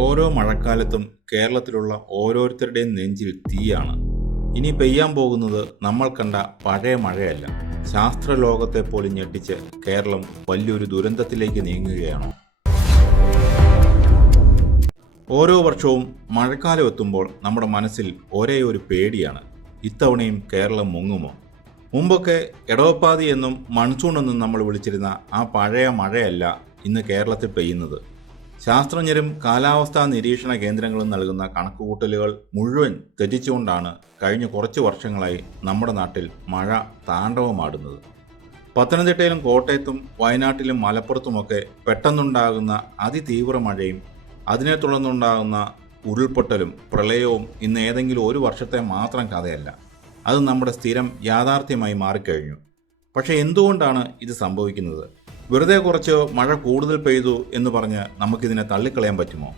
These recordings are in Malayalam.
ഓരോ മഴക്കാലത്തും കേരളത്തിലുള്ള ഓരോരുത്തരുടെയും നെഞ്ചിൽ തീയാണ്. ഇനി പെയ്യാൻ പോകുന്നത് നമ്മൾ കണ്ട പഴയ മഴയല്ല. ശാസ്ത്രലോകത്തെ പോലും ഞെട്ടിച്ച് കേരളം വലിയൊരു ദുരന്തത്തിലേക്ക് നീങ്ങുകയാണോ? ഓരോ വർഷവും മഴക്കാലം എത്തുമ്പോൾ നമ്മുടെ മനസ്സിൽ ഒരേ ഒരു പേടിയാണ്. ഇത്തവണയും കേരളം മുങ്ങുമോ? മുമ്പൊക്കെ എടവപ്പാതി എന്നും മൺസൂൺ എന്നും നമ്മൾ വിളിച്ചിരുന്ന ആ പഴയ മഴയല്ല ഇന്ന് കേരളത്തിൽ പെയ്യുന്നത്. ശാസ്ത്രജ്ഞരും കാലാവസ്ഥാ നിരീക്ഷണ കേന്ദ്രങ്ങളും നൽകുന്ന കണക്കുകൂട്ടലുകൾ മുഴുവൻ തെറ്റിച്ചുകൊണ്ടാണ് കഴിഞ്ഞ കുറച്ച് വർഷങ്ങളായി നമ്മുടെ നാട്ടിൽ മഴ താണ്ഡവമാടുന്നത്. പത്തനംതിട്ടയിലും കോട്ടയത്തും വയനാട്ടിലും മലപ്പുറത്തുമൊക്കെ പെട്ടെന്നുണ്ടാകുന്ന അതിതീവ്ര മഴയും അതിനെ തുടർന്നുണ്ടാകുന്ന ഉരുൾപൊട്ടലും പ്രളയവും ഇന്ന് ഏതെങ്കിലും ഒരു വർഷത്തെ മാത്രം കഥയല്ല. അത് നമ്മുടെ സ്ഥിരം യാഥാർത്ഥ്യമായി മാറിക്കഴിഞ്ഞു. പക്ഷേ എന്തുകൊണ്ടാണ് ഇത് സംഭവിക്കുന്നത്? വെറുതെ കുറച്ച് മഴ കൂടുതൽ പെയ്തു എന്ന് പറഞ്ഞ് നമുക്കിതിനെ തള്ളിക്കളയാൻ പറ്റുമോ?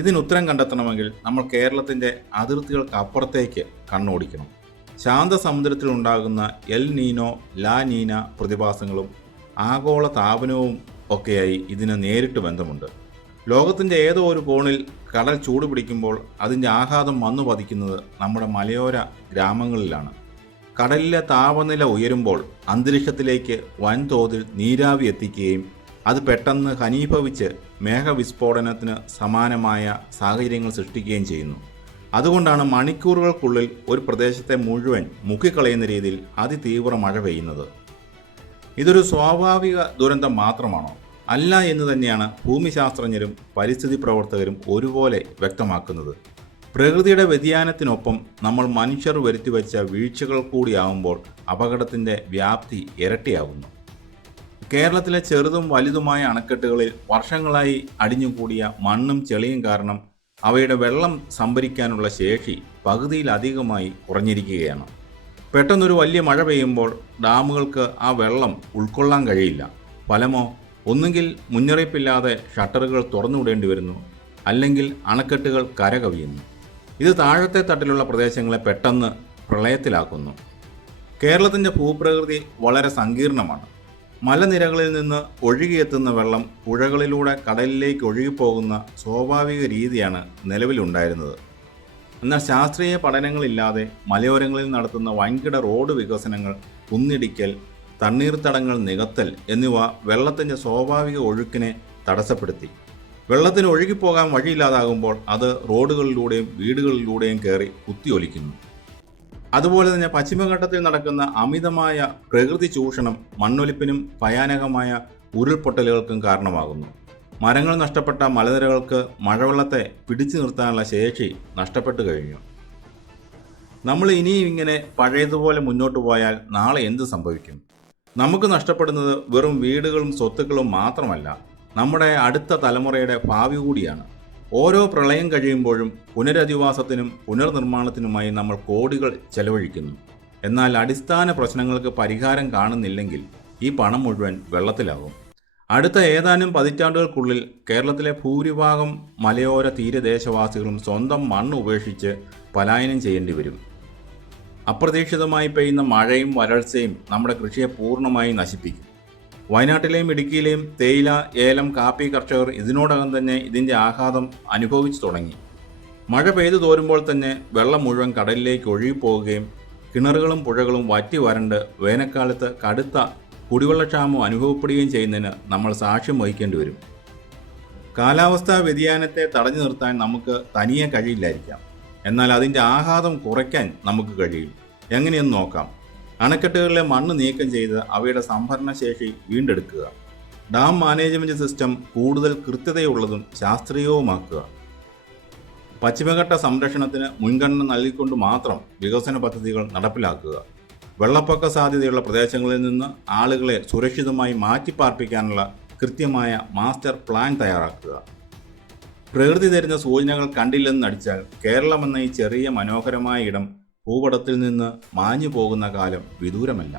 ഇതിന് ഉത്തരം കണ്ടെത്തണമെങ്കിൽ നമ്മൾ കേരളത്തിൻ്റെ അതിർത്തികൾക്ക് അപ്പുറത്തേക്ക് കണ്ണോടിക്കണം. ശാന്ത സമുദ്രത്തിലുണ്ടാകുന്ന എൽ നീനോ, ലാ നീന പ്രതിഭാസങ്ങളും ആഗോള താപനവും ഒക്കെയായി ഇതിന് നേരിട്ട് ബന്ധമുണ്ട്. ലോകത്തിൻ്റെ ഏതോ ഒരു കോണിൽ കടൽ ചൂട് പിടിക്കുമ്പോൾ അതിൻ്റെ ആഘാതം വന്നു പതിക്കുന്നത് നമ്മുടെ മലയോര ഗ്രാമങ്ങളിലാണ്. കടലിലെ താപനില ഉയരുമ്പോൾ അന്തരീക്ഷത്തിലേക്ക് വൻതോതിൽ നീരാവി എത്തിക്കുകയും അത് പെട്ടെന്ന് ഘനീഭവിച്ച് മേഘവിസ്ഫോടനത്തിന് സമാനമായ സാഹചര്യങ്ങൾ സൃഷ്ടിക്കുകയും ചെയ്യുന്നു. അതുകൊണ്ടാണ് മണിക്കൂറുകൾക്കുള്ളിൽ ഒരു പ്രദേശത്തെ മുഴുവൻ മുക്കിക്കളയുന്ന രീതിയിൽ അതിതീവ്ര മഴ പെയ്യുന്നത്. ഇതൊരു സ്വാഭാവിക ദുരന്തം മാത്രമാണോ? അല്ല എന്ന് തന്നെയാണ് ഭൂമിശാസ്ത്രജ്ഞരും പരിസ്ഥിതി പ്രവർത്തകരും ഒരുപോലെ വ്യക്തമാക്കുന്നത്. പ്രകൃതിയുടെ വ്യതിയാനത്തിനൊപ്പം നമ്മൾ മനുഷ്യർ വരുത്തിവെച്ച വീഴ്ചകൾ കൂടിയാവുമ്പോൾ അപകടത്തിൻ്റെ വ്യാപ്തി ഇരട്ടിയാകുന്നു. കേരളത്തിലെ ചെറുതും വലുതുമായ അണക്കെട്ടുകളിൽ വർഷങ്ങളായി അടിഞ്ഞുകൂടിയ മണ്ണും ചെളിയും കാരണം അവയുടെ വെള്ളം സംഭരിക്കാനുള്ള ശേഷി പകുതിയിലധികമായി കുറഞ്ഞിരിക്കുകയാണ്. പെട്ടെന്നൊരു വലിയ മഴ പെയ്യുമ്പോൾ ഡാമുകൾക്ക് ആ വെള്ളം ഉൾക്കൊള്ളാൻ കഴിയില്ല. ഫലമോ ഒന്നുകിൽ മുന്നറിയിപ്പില്ലാതെ ഷട്ടറുകൾ തുറന്നുവിടേണ്ടി വരുന്നു, അല്ലെങ്കിൽ അണക്കെട്ടുകൾ കരകവിയുന്നു. ഇത് താഴത്തെ തട്ടിലുള്ള പ്രദേശങ്ങളെ പെട്ടെന്ന് പ്രളയത്തിലാക്കുന്നു. കേരളത്തിൻ്റെ ഭൂപ്രകൃതി വളരെ സങ്കീർണമാണ്. മലനിരകളിൽ നിന്ന് ഒഴുകിയെത്തുന്ന വെള്ളം പുഴകളിലൂടെ കടലിലേക്ക് ഒഴുകിപ്പോകുന്ന സ്വാഭാവിക രീതിയാണ് നിലവിലുണ്ടായിരുന്നത്. എന്നാൽ ശാസ്ത്രീയ പഠനങ്ങളില്ലാതെ മലയോരങ്ങളിൽ നടത്തുന്ന വൻകിട റോഡ് വികസനങ്ങൾ, കുന്നിടിക്കൽ, തണ്ണീർത്തടങ്ങൾ നികത്തൽ എന്നിവ വെള്ളത്തിൻ്റെ സ്വാഭാവിക ഒഴുക്കിനെ തടസ്സപ്പെടുത്തി. വെള്ളത്തിന് ഒഴുകിപ്പോകാൻ വഴിയില്ലാതാകുമ്പോൾ അത് റോഡുകളിലൂടെയും വീടുകളിലൂടെയും കയറി കുത്തിയൊലിക്കുന്നു. അതുപോലെ തന്നെ പശ്ചിമഘട്ടത്തിൽ നടക്കുന്ന അമിതമായ പ്രകൃതി ചൂഷണം മണ്ണൊലിപ്പിനും ഭയാനകമായ ഉരുൾപൊട്ടലുകൾക്കും കാരണമാകുന്നു. മരങ്ങൾ നഷ്ടപ്പെട്ട മലനിരകൾക്ക് മഴവെള്ളത്തെ പിടിച്ചു നിർത്താനുള്ള ശേഷി നഷ്ടപ്പെട്ടു കഴിഞ്ഞു. നമ്മൾ ഇനിയും ഇങ്ങനെ പഴയതുപോലെ മുന്നോട്ട് പോയാൽ നാളെ എന്ത് സംഭവിക്കും? നമുക്ക് നഷ്ടപ്പെടുന്നത് വെറും വീടുകളും സ്വത്തുക്കളും മാത്രമല്ല, നമ്മുടെ അടുത്ത തലമുറയുടെ ഭാവി കൂടിയാണ്. ഓരോ പ്രളയം കഴിയുമ്പോഴും പുനരധിവാസത്തിനും പുനർനിർമ്മാണത്തിനുമായി നമ്മൾ കോടികൾ ചെലവഴിക്കുന്നു. എന്നാൽ അടിസ്ഥാന പ്രശ്നങ്ങൾക്ക് പരിഹാരം കാണുന്നില്ലെങ്കിൽ ഈ പണം മുഴുവൻ വെള്ളത്തിലാകും. അടുത്ത ഏതാനും പതിറ്റാണ്ടുകൾക്കുള്ളിൽ കേരളത്തിലെ ഭൂരിഭാഗം മലയോര തീരദേശവാസികളും സ്വന്തം മണ്ണ് ഉപേക്ഷിച്ച് പലായനം ചെയ്യേണ്ടി വരും. അപ്രതീക്ഷിതമായി പെയ്യുന്ന മഴയും വരൾച്ചയും നമ്മുടെ കൃഷിയെ പൂർണ്ണമായി നശിപ്പിക്കും. വയനാട്ടിലെയും ഇടുക്കിയിലെയും തേയില, ഏലം, കാപ്പി കർഷകർ ഇതിനോടകം തന്നെ ഇതിൻ്റെ ആഘാതം അനുഭവിച്ചു തുടങ്ങി. മഴ പെയ്തു തോരുമ്പോൾ തന്നെ വെള്ളം മുഴുവൻ കടലിലേക്ക് ഒഴുകിപ്പോവുകയും കിണറുകളും പുഴകളും വറ്റി വരണ്ട് വേനൽക്കാലത്ത് കടുത്ത കുടിവെള്ളക്ഷാമം അനുഭവപ്പെടുകയും ചെയ്യുന്നതിന് നമ്മൾ സാക്ഷ്യം വഹിക്കേണ്ടി വരും. കാലാവസ്ഥാ വ്യതിയാനത്തെ തടഞ്ഞു നിർത്താൻ നമുക്ക് തനിയെ കഴിയില്ലായിരിക്കാം. എന്നാൽ അതിൻ്റെ ആഘാതം കുറയ്ക്കാൻ നമുക്ക് കഴിയും. എങ്ങനെയെന്ന് നോക്കാം. അണക്കെട്ടുകളിലെ മണ്ണ് നീക്കം ചെയ്ത് അവയുടെ സംഭരണശേഷി വീണ്ടെടുക്കുക. ഡാം മാനേജ്മെൻറ്റ് സിസ്റ്റം കൂടുതൽ കൃത്യതയുള്ളതും ശാസ്ത്രീയവുമാക്കുക. പശ്ചിമഘട്ട സംരക്ഷണത്തിന് മുൻഗണന നൽകിക്കൊണ്ട് മാത്രം വികസന പദ്ധതികൾ നടപ്പിലാക്കുക. വെള്ളപ്പൊക്ക സാധ്യതയുള്ള പ്രദേശങ്ങളിൽ നിന്ന് ആളുകളെ സുരക്ഷിതമായി മാറ്റിപ്പാർപ്പിക്കാനുള്ള കൃത്യമായ മാസ്റ്റർ പ്ലാൻ തയ്യാറാക്കുക. പ്രകൃതി തരുന്ന സൂചനകൾ കണ്ടില്ലെന്ന് നടിച്ചാൽ കേരളം എന്ന ഈ ചെറിയ മനോഹരമായ ഇടം ഭൂപടത്തിൽ നിന്ന് മാഞ്ഞു പോകുന്ന കാലം വിദൂരമല്ല.